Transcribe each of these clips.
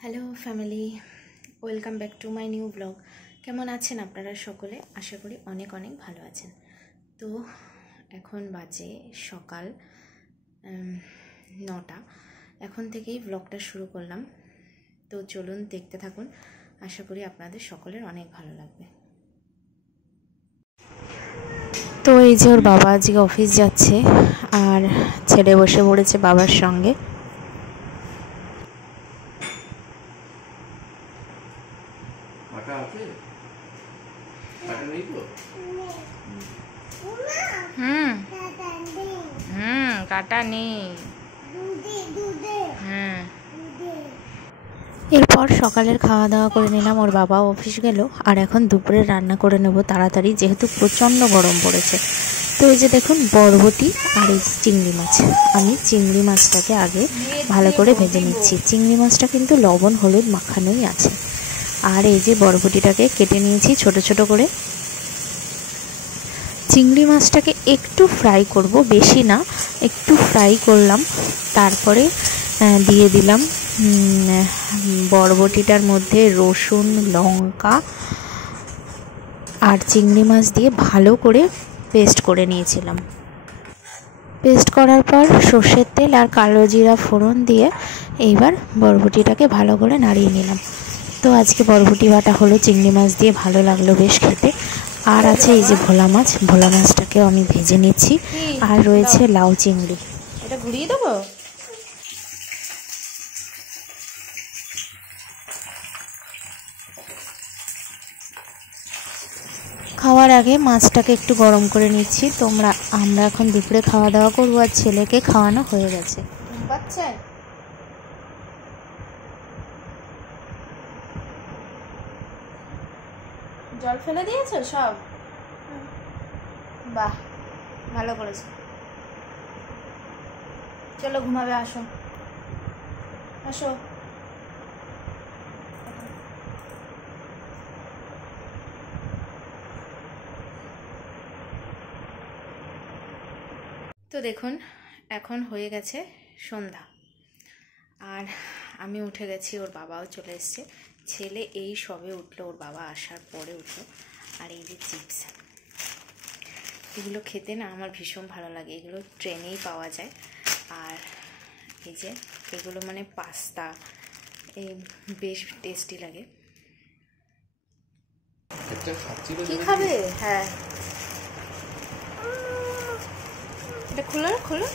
Hello family, welcome back to my new blog. কেমন আছেন আপনারা সকলে? আশা করি অনেক অনেক ভালো আছেন। তো এখন বাজে সকাল 9টা। এখন থেকেই ব্লগটা শুরু করলাম। তো চলুন দেখতে থাকুন, আশা করি আপনাদের সকলের অনেক ভালো লাগবে। তো এই যে ওর বাবা আজকে অফিস যাচ্ছে আর ছেলে বসে পড়েছে বাবার সঙ্গে। কাটা নেই। এরপর সকালের খাওয়া দাওয়া করে নিলাম, ওর বাবা অফিস গেল। আর এখন দুপুরে রান্না করে নেব তাড়াতাড়ি, যেহেতু প্রচণ্ড গরম পড়েছে। তো এই যে দেখুন বরবটি আর এই চিংড়ি মাছ। আমি চিংড়ি মাছটাকে আগে ভালো করে ভেজে নিচ্ছি। চিংড়ি মাছটা কিন্তু লবণ হলুদ মাখানোই আছে। আর এই যে বরবটিটাকে কেটে নিয়েছি ছোট ছোট করে। চিংড়ি মাছটাকে একটু ফ্রাই করব, বেশি না, একটু ফ্রাই করলাম। তারপরে দিয়ে দিলাম বরবটিটার মধ্যে রসুন লঙ্কা আর চিংড়ি মাছ দিয়ে ভালো করে পেস্ট করে নিয়েছিলাম। পেস্ট করার পর সর্ষের তেল আর কালো জিরা ফোড়ন দিয়ে এইবার বরবটিটাকে ভালো করে নাড়িয়ে নিলাম। তো আজকে বরবটি বাটা হলো চিংড়ি মাছ দিয়ে, ভালো লাগলো বেশ খেতে। আর আছে এই যে ভোলা মাছ, ভোলা মাছটাকেও আমি ভেজে নিচ্ছি। আর রয়েছে লাউ চিংড়ি। এটা ঘুরিয়ে দেবো। খাওয়ার আগে মাছটাকে একটু গরম করে নিচ্ছি। আমরা এখন দুপুরে খাওয়া দাওয়া করবো আর ছেলেকে খাওয়ানো হয়ে গেছে। বাচ্চা জল ফেলে দিয়েছো সব? বাহ, ভালো করেছো। চলো ঘুমাবে, আসো আসো। তো দেখুন এখন হয়ে গেছে সন্ধ্যা আর আমি উঠে গেছি, ওর বাবাও চলে এসছে। ছেলে এই সবে উঠলো, ওর বাবা আসার পরে উঠলো। আর এই যে চিপস, এগুলো খেতে না আমার ভীষণ ভালো লাগে, এগুলো ট্রেনেই পাওয়া যায়। আর এই যে এগুলো মানে পাস্তা, এই বেশ টেস্টি লাগে। কি খাবে? হ্যাঁ, এটা খুলো খুলো,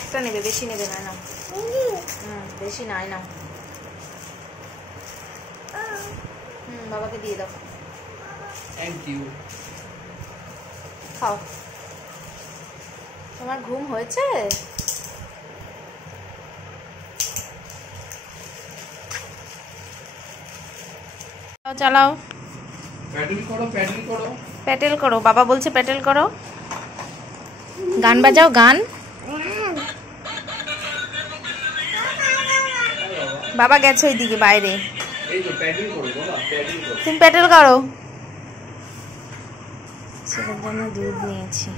একটা নেবে, বেশি নেবে না, নাও। বেশি নাই, নাও। বাবাকে দিয়ে দাও। Thank you. খাও। তোমার ঘুম হয়েছে? চালাও, প্যাডেল করো, প্যাডেল করো, প্যাডেল করো। বাবা বলছে প্যাডেল করো। গান বাজাও, গান। বাবা গেছে ওইদিকে বাইরে। তুমি প্যাডেল করো। ছেলের জন্য দুধ নিয়েছি।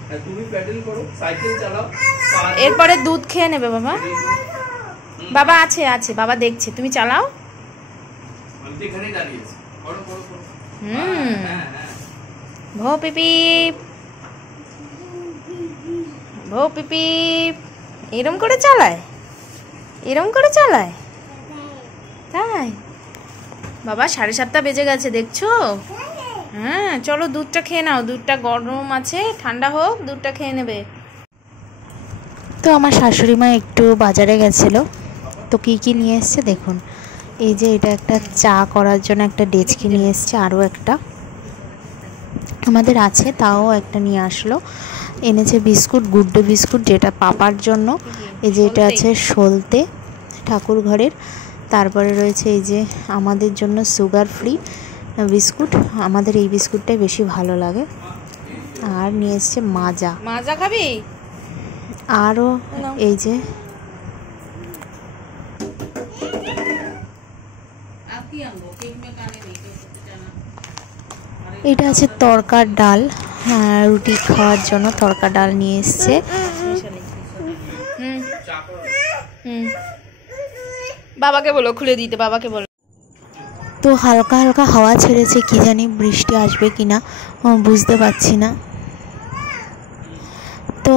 এরপরে দুধ খেয়ে নেবে বাবা। বাবা আছে আছে, বাবা দেখছে, তুমি চালাও। ভো পিপি, ভো পিপি। এরম করে চালায়, এরম করে চালায়, তাই? বাবা 7:30 বেজে গেছে, দেখছো? হ্যাঁ, চলো দুধটা খেয়ে নাও, দুধটা গরম আছে, ঠান্ডা হোক, দুধটা খেয়ে নেবে। তো আমার শাশুড়ি মা একটু বাজারে গেছিলো, তো কি কি নিয়ে এসছে দেখুন। এই যে এটা একটা চা করার জন্য একটা ডেচকি নিয়ে এসছে, আরও একটা আমাদের আছে, তাও একটা নিয়ে আসলো। এনেছে বিস্কুট, গুড ডে বিস্কুট, যেটা পাপার জন্য। এই যে এটা আছে সলতে ঠাকুর ঘরের। তারপরে রয়েছে এই যে আমাদের জন্য সুগার ফ্রি বিস্কুট, আমাদের এই বিস্কুটটাই বেশি ভালো লাগে। আর নিয়ে এসছে মাজা। মাজা খাবি? আরও এই যে এটা আছে তরকার ডাল, রুটি খাওয়ার জন্য তরকা ডাল নিয়ে এসছে। বাবাকে বলো খুলে দিতে, বাবাকে বলো। তো হালকা হালকা হাওয়া ছেড়েছে, কি জানি বৃষ্টি আসবে কি না বুঝতে পারছি না। তো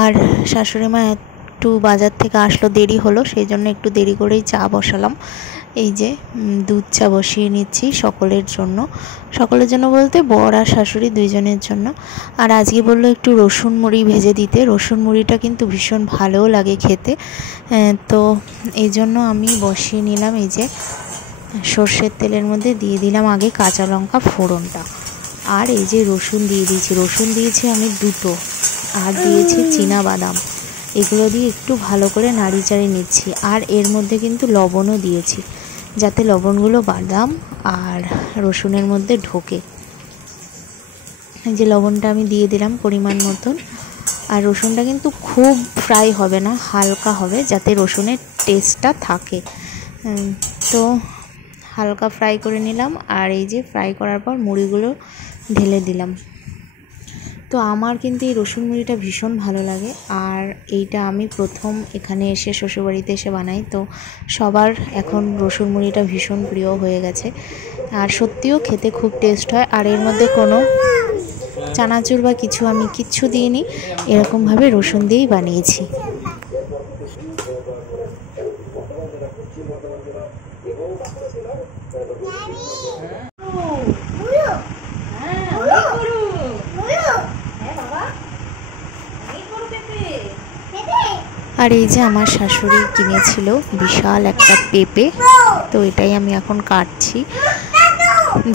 আর শাশুড়ি মা একটু বাজার থেকে আসলো, দেরি হলো, সেই জন্য একটু দেরি করেই চা বসালাম। এই যে দুধ চা বসিয়ে নিচ্ছি সকলের জন্য। সকলের জন্য বলতে বর আর শাশুড়ি দুইজনের জন্য। আর আজকে বললো একটু রসুন মুড়ি ভেজে দিতে। রসুন মুড়িটা কিন্তু ভীষণ ভালোও লাগে খেতে। তো এই জন্য আমি বসিয়ে নিলাম। এই যে সর্ষের তেলের মধ্যে দিয়ে দিলাম আগে কাঁচা লঙ্কা ফোড়নটা, আর এই যে রসুন দিয়ে দিয়েছি। রসুন দিয়েছি আমি 2টো, আর দিয়েছি চীনা বাদাম। এগুলো দিয়ে একটু ভালো করে নাড়ি চাড়িয়ে নিচ্ছি। আর এর মধ্যে কিন্তু লবণও দিয়েছি, যাতে লবণগুলো বাদাম আর রসুনের মধ্যে ঢোকে। এই যে লবণটা আমি দিয়ে দিলাম পরিমাণ মতন। আর রসুনটা কিন্তু খুব ফ্রাই হবে না, হালকা হবে, যাতে রসুনের টেস্টটা থাকে। তো হালকা ফ্রাই করে নিলাম। আর এই যে ফ্রাই করার পর মুড়িগুলো ঢেলে দিলাম। তো আমার কিন্তু এই রসুন মুড়িটা ভীষণ ভালো লাগে। আর এইটা আমি প্রথম এখানে এসে শ্বশুরবাড়িতে এসে বানাই। তো সবার এখন রসুন মুড়িটা ভীষণ প্রিয় হয়ে গেছে। আর সত্যিও খেতে খুব টেস্ট হয়। আর এর মধ্যে কোনো চানাচুর বা কিছু আমি কিচ্ছু দিইনি, এরকমভাবে রসুন দিয়েই বানিয়েছি। আর এই যে আমার শাশুড়ি কিনেছিল বিশাল একটা পেঁপে, তো এটাই আমি এখন কাটছি।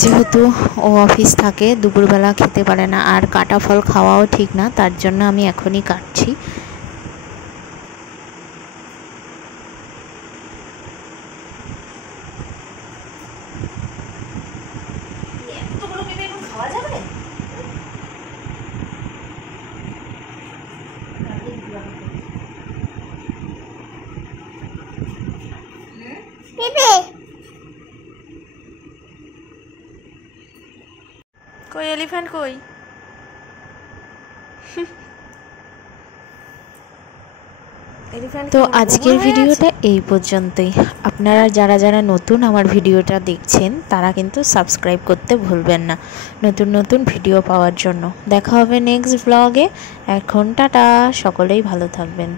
যেহেতু ও অফিস থাকে, দুপুরবেলা খেতে পারে না, আর কাটা ফল খাওয়াও ঠিক না, তার জন্য আমি এখনই কাটছি। কই এলিফ্যান্ট কই? তো আজকের ভিডিওটা এই পর্যন্তই। আপনারা যারা যারা নতুন আমার ভিডিওটা দেখছেন তারা কিন্তু সাবস্ক্রাইব করতে ভুলবেন না নতুন নতুন ভিডিও পাওয়ার জন্য। দেখা হবে নেক্সট ব্লগে। এখন টাটা, সকলেই ভালো থাকবেন।